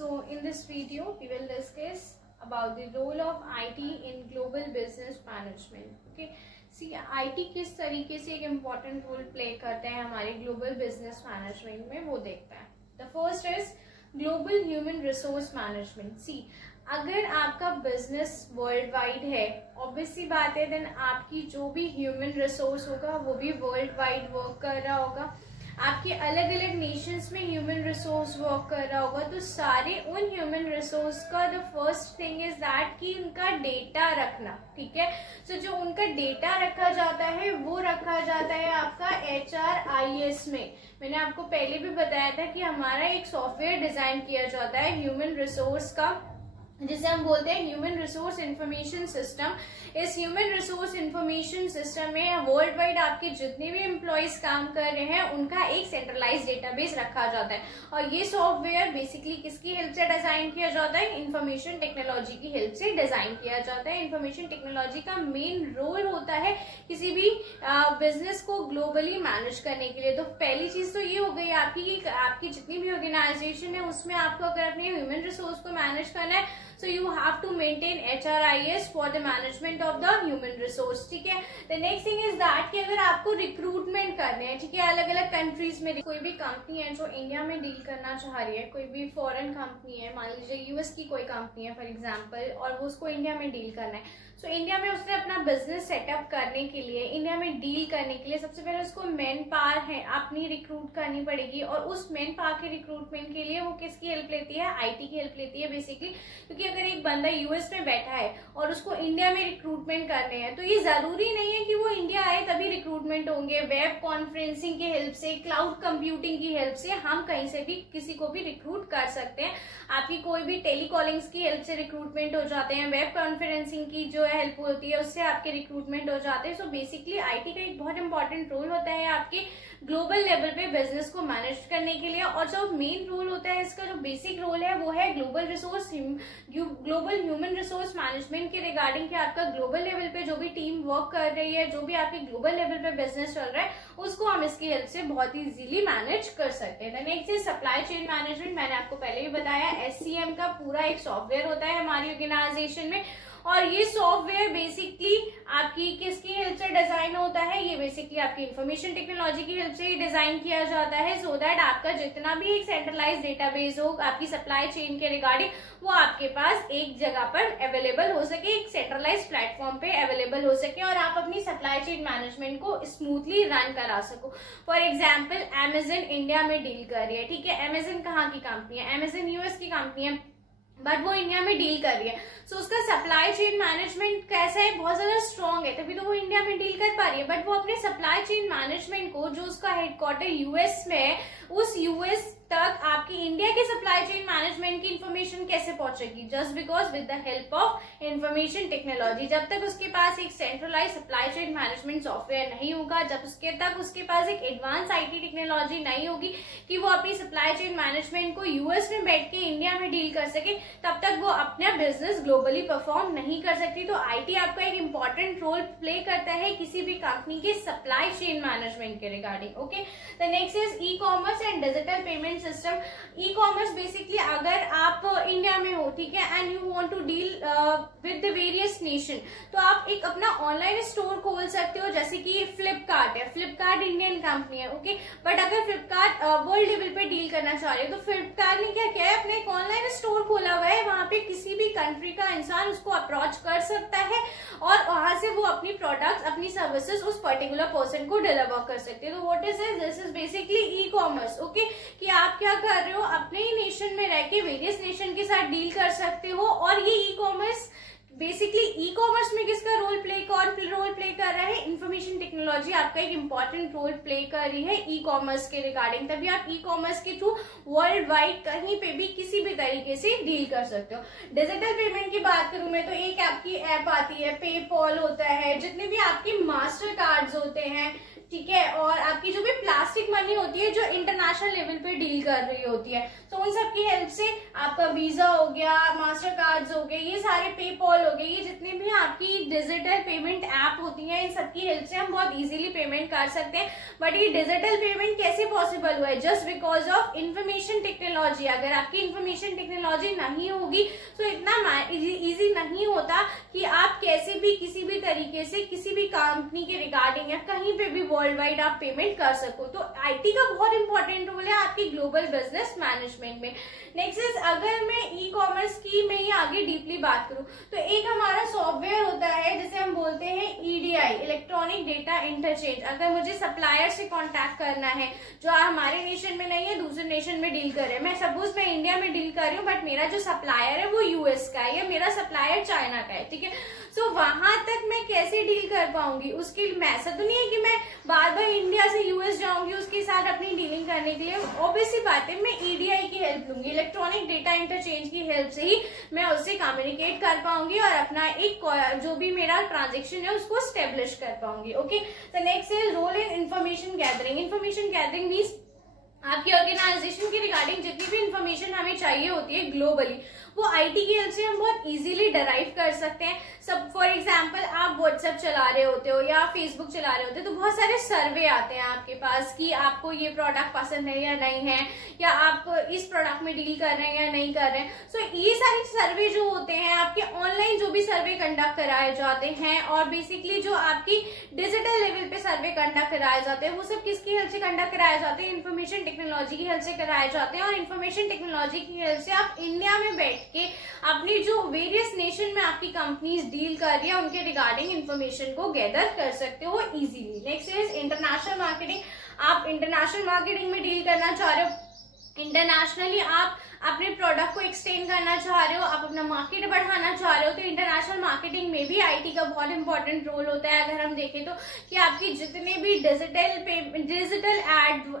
So in this video, we will discuss about the role of IT in global business management. Okay, see IT किस तरीके से एक important role play करते हैं हमारे global business management में, वो देखते हैं. The first is global human resource management. See, अगर आपका बिजनेस वर्ल्ड वाइड है, ऑब्वियसली बात है, देन आपकी जो भी ह्यूमन रिसोर्स होगा वो भी वर्ल्ड वाइड वर्क कर रहा होगा. आपके अलग अलग नेशंस में ह्यूमन रिसोर्स वर्क कर रहा होगा, तो सारे उन ह्यूमन रिसोर्स का the first thing is that कि उनका डेटा रखना. ठीक है, सो जो उनका डेटा रखा जाता है वो रखा जाता है आपका HRIS में. मैंने आपको पहले भी बताया था कि हमारा एक सॉफ्टवेयर डिजाइन किया जाता है ह्यूमन रिसोर्स का, जिसे हम बोलते हैं ह्यूमन रिसोर्स इंफॉर्मेशन सिस्टम. इस ह्यूमन रिसोर्स इंफॉर्मेशन सिस्टम में वर्ल्ड वाइड आपके जितने भी एम्प्लॉयज काम कर रहे हैं उनका एक सेंट्रलाइज डेटाबेस रखा जाता है. और ये सॉफ्टवेयर बेसिकली किसकी हेल्प से डिजाइन किया जाता है? इंफॉर्मेशन टेक्नोलॉजी की हेल्प से डिजाइन किया जाता है. इंफॉर्मेशन टेक्नोलॉजी का मेन रोल होता है किसी भी बिजनेस को ग्लोबली मैनेज करने के लिए. तो पहली चीज तो ये हो गई आपकी जितनी भी ऑर्गेनाइजेशन है उसमें आपको अगर अपने ह्यूमन रिसोर्स को मैनेज करना है, so you have to maintain HRIS for the management of the human resource. ठीक है, the next thing is that कि अगर आपको रिक्रूटमेंट करने हैं, ठीक है, अलग अलग कंट्रीज में, कोई भी कंपनी है जो इंडिया में डील करना चाह रही है, कोई भी फॉरेन कंपनी है, मान लीजिए US की कोई कंपनी है फॉर एग्जांपल, और वो उसको इंडिया में डील करना है. सो इंडिया में उसने अपना बिजनेस सेटअप करने के लिए, इंडिया में डील करने के लिए सबसे पहले उसको मैन पावर है अपनी रिक्रूट करनी पड़ेगी. और उस मैन पावर के रिक्रूटमेंट के लिए वो किसकी हेल्प लेती है? IT की हेल्प लेती है बेसिकली. क्योंकि अगर एक बंदा US में बैठा है और उसको इंडिया में रिक्रूटमेंट करने हैं, तो ये जरूरी नहीं है कि वो इंडिया आए तभी रिक्रूटमेंट होंगे. वेब कॉन्फ्रेंसिंग की हेल्प से, क्लाउड कंप्यूटिंग की हेल्प से हम कहीं से भी किसी को भी रिक्रूट कर सकते हैं. आपकी कोई भी टेलीकॉलिंग्स की हेल्प से रिक्रूटमेंट हो जाते हैं, वेब कॉन्फ्रेंसिंग की जो हेल्प होती है उससे आपके रिक्रूटमेंट हो जाते हैं. सो बेसिकली IT का एक बहुत इंपॉर्टेंट रोल होता है आपके ग्लोबल लेवल पे बिजनेस को मैनेज करने के लिए. और जो मेन रोल होता है इसका, जो बेसिक रोल है वो है ग्लोबल ह्यूमन रिसोर्स मैनेजमेंट के रिगार्डिंग कि आपका ग्लोबल लेवल पे जो भी टीम वर्क कर रही है, जो भी आपके ग्लोबल लेवल पे बिजनेस चल रहा है, उसको हम इसकी हेल्प से बहुत ही इजीली मैनेज कर सकते हैं. Next is supply chain management. मैंने आपको पहले भी बताया SCM का पूरा एक सॉफ्टवेयर होता है हमारी ऑर्गेनाइजेशन में. और ये सॉफ्टवेयर बेसिकली आपकी किसकी हेल्प से डिजाइन होता है? ये बेसिकली आपकी इंफॉर्मेशन टेक्नोलॉजी की हेल्प से ही डिजाइन किया जाता है, सो दैट आपका जितना भी एक सेंट्रलाइज डेटाबेस हो आपकी सप्लाई चेन के रिगार्डिंग, वो आपके पास एक जगह पर अवेलेबल हो सके, एक सेंट्रलाइज प्लेटफॉर्म पे अवेलेबल हो सके और आप अपनी सप्लाई चेन मैनेजमेंट को स्मूथली रन करा सको. फॉर एग्जाम्पल Amazon इंडिया में डील कर रही है, ठीक है. Amazon कहाँ की कंपनी है? Amazon US की कंपनी है, बट वो इंडिया में डील कर रही है. सो उसका सप्लाई चेन मैनेजमेंट कैसा है? बहुत ज्यादा स्ट्रॉन्ग है, तभी तो वो इंडिया में डील कर पा रही है. बट वो अपने सप्लाई चेन मैनेजमेंट को, जो उसका हेडक्वार्टर US में है, उस US तक आपकी इंडिया के सप्लाई चेन मैनेजमेंट की इंफॉर्मेशन कैसे पहुंचेगी? Just because with the help of information technology. जब तक उसके पास एक centralise supply chain management software नहीं होगा, जब उसके पास एक एडवांस IT टेक्नोलॉजी नहीं होगी कि वो अपनी सप्लाई चेन मैनेजमेंट को US में बैठ के इंडिया में डील कर सके, तब तक वो अपना बिजनेस ग्लोबली परफॉर्म नहीं कर सकती. तो IT आपका एक इंपॉर्टेंट रोल प्ले करता है किसी भी कंपनी के सप्लाई चेन मैनेजमेंट के regarding. Okay, the next is e-commerce and digital payment system. E-commerce basically अगर आप इंडिया में हो, ठीक है, and you want to deal with the various nation, तो आप एक अपना ऑनलाइन स्टोर खोल सकते हो. जैसे कि फ्लिपकार्ट है, फ्लिपकार्ट इंडियन कंपनी है, ओके. बट अगर फ्लिपकार्ट वर्ल्ड लेवल पे डील करना चाह रहे हो, तो फ्लिपकार्ट ने क्या किया है, अपने एक ऑनलाइन स्टोर खोला हुआ है. वहां पे किसी भी कंट्री का इंसान उसको अप्रोच कर सकता है और वहां से वो अपनी प्रोडक्ट्स, अपनी सर्विसेज उस पर्टिकुलर पर्सन को डिलीवर कर सकते हैं. तो what is this is basically e-commerce. Okay, कि आप क्या कर रहे हो, अपने ही नेशन में रह के वेरियस नेशन के साथ डील कर सकते हो. और ये ई-कॉमर्स बेसिकली, ई-कॉमर्स में किसका रोल प्ले कर रहा है? इंफॉर्मेशन टेक्नोलॉजी आपका एक इंपॉर्टेंट रोल प्ले कर रही है ई-कॉमर्स के रिगार्डिंग. तभी आप ई-कॉमर्स के थ्रू वर्ल्ड वाइड कहीं पे भी किसी भी तरीके से डील कर सकते हो. डिजिटल पेमेंट की बात करूं मैं, तो एक आपकी ऐप आती है, पेपॉल होता है, जितने भी आपके मास्टर कार्ड्स होते हैं, ठीक है, और आपकी जो भी प्लास्टिक मनी होती है जो इंटरनेशनल लेवल पे डील कर रही होती है, तो उन सब की हेल्प से आपका वीजा हो गया, मास्टर कार्ड्स हो गए, ये सारे पेपॉल हो गए, ये जितने भी आपकी डिजिटल पेमेंट ऐप होती हैं, इन सब की हेल्प से हम बहुत इजीली पेमेंट कर सकते हैं। बट ये डिजिटल पेमेंट कैसे पॉसिबल हुआ है? Just because of information technology. अगर आपकी इंफॉर्मेशन टेक्नोलॉजी नहीं होगी तो इतना इजी नहीं होता कि आप कैसे भी किसी भी तरीके से किसी भी कंपनी के रिगार्डिंग या कहीं पे भी वर्ल्ड वाइड आप पेमेंट कर सको। तो आईटी का बहुत इंपॉर्टेंट रोल है आपकी ग्लोबल बिजनेस मैनेजमेंट में। नेक्स्ट इज, अगर मैं ई कॉमर्स की मैं ये आगे डीपली बात करूं तो एक हमारा सॉफ्टवेयर होता है जिसे हम बोलते हैं ईडीआई, इलेक्ट्रॉनिक डेटा इंटरचेंज। अगर मुझे सप्लायर से कांटेक्ट करना है जो हमारे नेशन में नहीं है, दूसरे नेशन में डील कर रहे हैं, मैं सपोज मैं इंडिया में डील कर रही हूँ बट मेरा जो सप्लायर है वो यूएस का है या मेरा सप्लायर चाइना का है, ठीक है, सो वहां तक मैं कैसे डील कर पाऊंगी? उसके लिए ऐसा तो नहीं है कि मैं बार बार इंडिया से यूएस जाऊंगी उसके साथ अपनी डीलिंग करने के लिए। ऑब्वियस सी बात है, मैं ईडीआई की हेल्प लूंगी, इलेक्ट्रॉनिक डेटा इंटरचेंज की हेल्प से ही मैं उससे कम्युनिकेट कर पाऊंगी और अपना एक जो भी मेरा ट्रांजेक्शन है उसको स्टेब्लिश कर पाऊंगी। ओके, तो नेक्स्ट है role in information gathering. Information gathering means आपकी ऑर्गेनाइजेशन के रिगार्डिंग जितनी भी इंफॉर्मेशन हमें चाहिए होती है ग्लोबली, वो आईटी की हेल्प से हम बहुत इजीली डराइव कर सकते हैं। सब फॉर एग्जांपल आप व्हाट्सएप चला रहे होते हो या फेसबुक चला रहे होते हो तो बहुत सारे सर्वे आते हैं आपके पास कि आपको ये प्रोडक्ट पसंद है या नहीं है, या आप इस प्रोडक्ट में डील कर रहे हैं या नहीं कर रहे हैं। सो ये सारे सर्वे जो होते हैं आपके ऑनलाइन जो भी सर्वे कंडक्ट कराए जाते हैं और बेसिकली जो आपकी डिजिटल लेवल पे सर्वे कंडक्ट कराए जाते हैं वो सब किसकी हेल्प से कंडक्ट कराए जाते हैं? इन्फॉर्मेशन टेक्नोलॉजी की हेल्प से कराए जाते हैं। और इन्फॉर्मेशन टेक्नोलॉजी की हेल्प से आप इंडिया में बैठ के अपनी जो वेरियस नेशन में आपकी कंपनीज डील कर रही है उनके रिगार्डिंग इंफॉर्मेशन को गैदर कर सकते हो easily. Next is international marketing. आप इंटरनेशनल मार्केटिंग में डील करना चाह रहे हो, इंटरनेशनली आप अपने प्रोडक्ट को एक्सटेंड करना चाह रहे हो, आप अपना मार्केट बढ़ाना चाह रहे हो, तो इंटरनेशनल मार्केटिंग में भी आईटी का बहुत इंपॉर्टेंट रोल होता है। अगर हम देखें तो कि आपकी जितने भी डिजिटल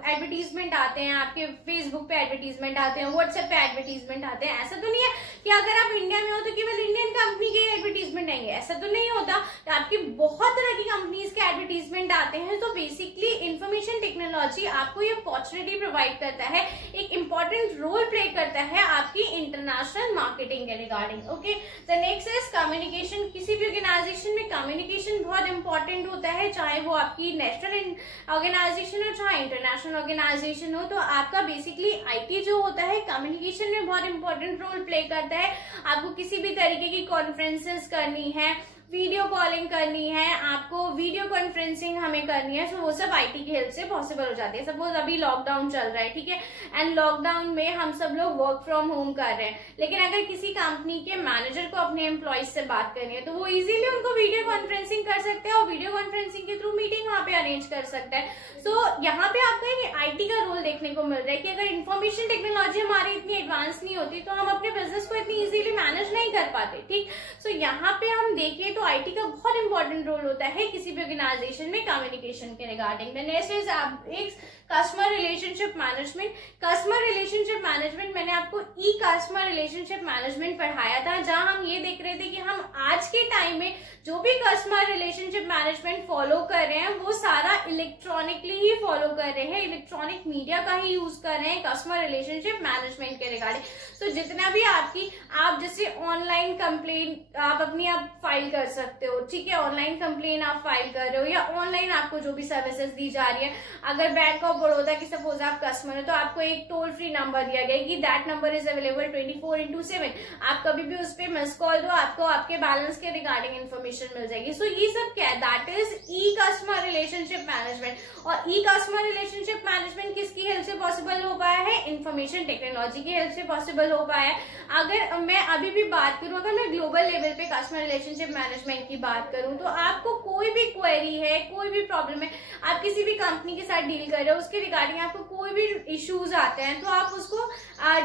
एडवर्टीजमेंट आते हैं, आपके फेसबुक पे एडवर्टीजमेंट आते हैं, व्हाट्सएप पे एडवर्टीजमेंट आते हैं, ऐसा तो नहीं है कि अगर आप इंडिया में हो तो केवल इंडियन कंपनी के एडवर्टीजमेंट आएंगे, ऐसा तो नहीं होता। तो आपकी बहुत तरह की कंपनीज के एडवर्टीजमेंट आते हैं। तो बेसिकली इंफॉर्मेशन टेक्नोलॉजी आपको ये अपॉर्चुनिटी प्रोवाइड करता है, एक इंपॉर्टेंट रोल प्ले करता है आपकी इंटरनेशनल मार्केटिंग के regarding. Okay, the next is communication. किसी भी ऑर्गेनाइजेशन में कम्युनिकेशन बहुत इंपॉर्टेंट होता है, चाहे वो आपकी नेशनल ऑर्गेनाइजेशन हो चाहे इंटरनेशनल ऑर्गेनाइजेशन हो। तो आपका बेसिकली आईटी जो होता है कम्युनिकेशन में बहुत इंपॉर्टेंट रोल प्ले करता है। आपको किसी भी तरीके की कॉन्फ्रेंसेस करनी है, वीडियो कॉलिंग करनी है, आपको वीडियो कॉन्फ्रेंसिंग हमें करनी है, तो वो सब आईटी की हेल्प से पॉसिबल हो जाती है। सपोज अभी लॉकडाउन चल रहा है, ठीक है, एंड लॉकडाउन में हम सब लोग वर्क फ्रॉम होम कर रहे हैं, लेकिन अगर किसी कंपनी के मैनेजर को अपने एम्प्लॉइज से बात करनी है तो वो इजीली उनको वीडियो कॉन्फ्रेंसिंग कर सकते हैं और वीडियो कॉन्फ्रेंसिंग के थ्रू मीटिंग वहां पे अरेंज कर सकता है। सो यहाँ पे आपको एक आईटी का रोल देखने को मिल रहा है कि अगर इन्फॉर्मेशन टेक्नोलॉजी हमारी इतनी एडवांस नहीं होती तो हम अपने बिजनेस को इतनी इजीली मैनेज नहीं कर पाते। ठीक, सो यहाँ पे हम देखें तो आईटी का बहुत इंपॉर्टेंट रोल होता है किसी भी ऑर्गेनाइजेशन में कम्युनिकेशन के रिगार्डिंग। नेक्स्ट इज एक customer relationship management. Customer relationship management मैंने आपको ई कस्टमर रिलेशनशिप मैनेजमेंट पढ़ाया था, जहां हम ये देख रहे थे कि हम आज के टाइम में जो भी कस्टमर रिलेशनशिप मैनेजमेंट फॉलो कर रहे हैं वो सारा इलेक्ट्रॉनिकली ही फॉलो कर रहे हैं, इलेक्ट्रॉनिक मीडिया का ही यूज कर रहे हैं कस्टमर रिलेशनशिप मैनेजमेंट के रिगार्डिंग। तो जितना भी आपकी आप जैसे ऑनलाइन कंप्लेन आप अपनी आप फाइल कर सकते हो, ठीक है, ऑनलाइन कंप्लेन आप फाइल कर रहे हो या ऑनलाइन आपको जो भी सर्विसेज दी जा रही है, अगर बैंक ऑफ बड़ौदा की सपोज आप कस्टमर है तो आपको एक टोल फ्री नंबर दिया गया कि दैट नंबर इज अवेलेबल 24/7, आप कभी भी उस पर मिस कॉल दो, आपको आपके बैलेंस के रिगार्डिंग इन्फॉर्मेशन मिल जाएगी। सो ये सब क्या है, that is E customer relationship management. और ई कस्टमर रिलेशनशिप मैनेजमेंट किसकी हेल्प से पॉसिबल हो पाया है? इन्फॉर्मेशन टेक्नोलॉजी की हेल्प से पॉसिबल हो पाया है। अगर मैं अभी भी बात करूं, अगर मैं ग्लोबल लेवल पे कस्टमर रिलेशनशिप मैनेजमेंट की बात करूं तो आपको कोई भी क्वेरी है, कोई भी प्रॉब्लम है, आप किसी भी कंपनी के साथ डील कर रहे हो, उसके रिगार्डिंग आपको कोई भी इश्यूज आते हैं तो आप उसको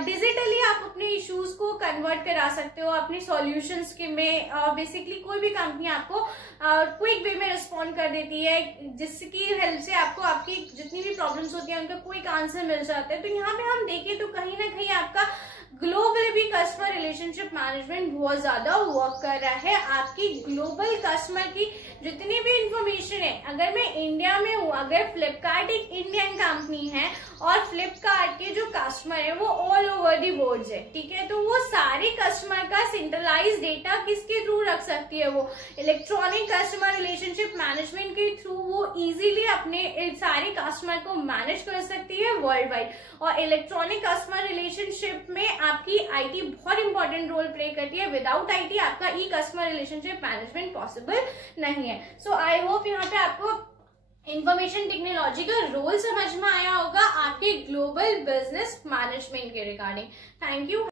डिजिटली आप अपने इश्यूज को कन्वर्ट करा सकते हो अपने सॉल्यूशंस के में। बेसिकली कोई भी कंपनी आपको क्विक वे में रिस्पॉन्ड कर देती है, जिसकी हेल्प से आपको आपकी जितनी भी प्रॉब्लम्स होती है उनका क्विक आंसर मिल जाता है। तो यहाँ पे हम देखें तो कहीं ना कहीं आपका ग्लोबल भी कस्टमर रिलेशनशिप मैनेजमेंट बहुत ज्यादा वर्क कर रहा है। आपकी ग्लोबल कस्टमर की जितनी भी इंफॉर्मेशन है, अगर मैं इंडिया में हूँ, अगर फ्लिपकार्ट एक इंडियन कंपनी है और फ्लिपकार्ट के जो कस्टमर है वो ऑल ओवर दी वर्ल्ड है, ठीक है, तो वो सारे कस्टमर का सेंट्रलाइज डेटा किसके थ्रू रख सकती है, वो इलेक्ट्रॉनिक कस्टमर रिलेशनशिप मैनेजमेंट के थ्रू वो इजीली अपने सारे कस्टमर को मैनेज कर सकती है वर्ल्ड वाइड। और इलेक्ट्रॉनिक कस्टमर रिलेशनशिप में आपकी आईटी बहुत इंपॉर्टेंट रोल प्ले करती है। विदाउट आईटी आपका ई कस्टमर रिलेशनशिप मैनेजमेंट पॉसिबल नहीं है। सो आई होप यहाँ पे आपको इंफॉर्मेशन टेक्नोलॉजी का रोल समझ में आया होगा आपके ग्लोबल बिजनेस मैनेजमेंट के रिगार्डिंग। Thank you.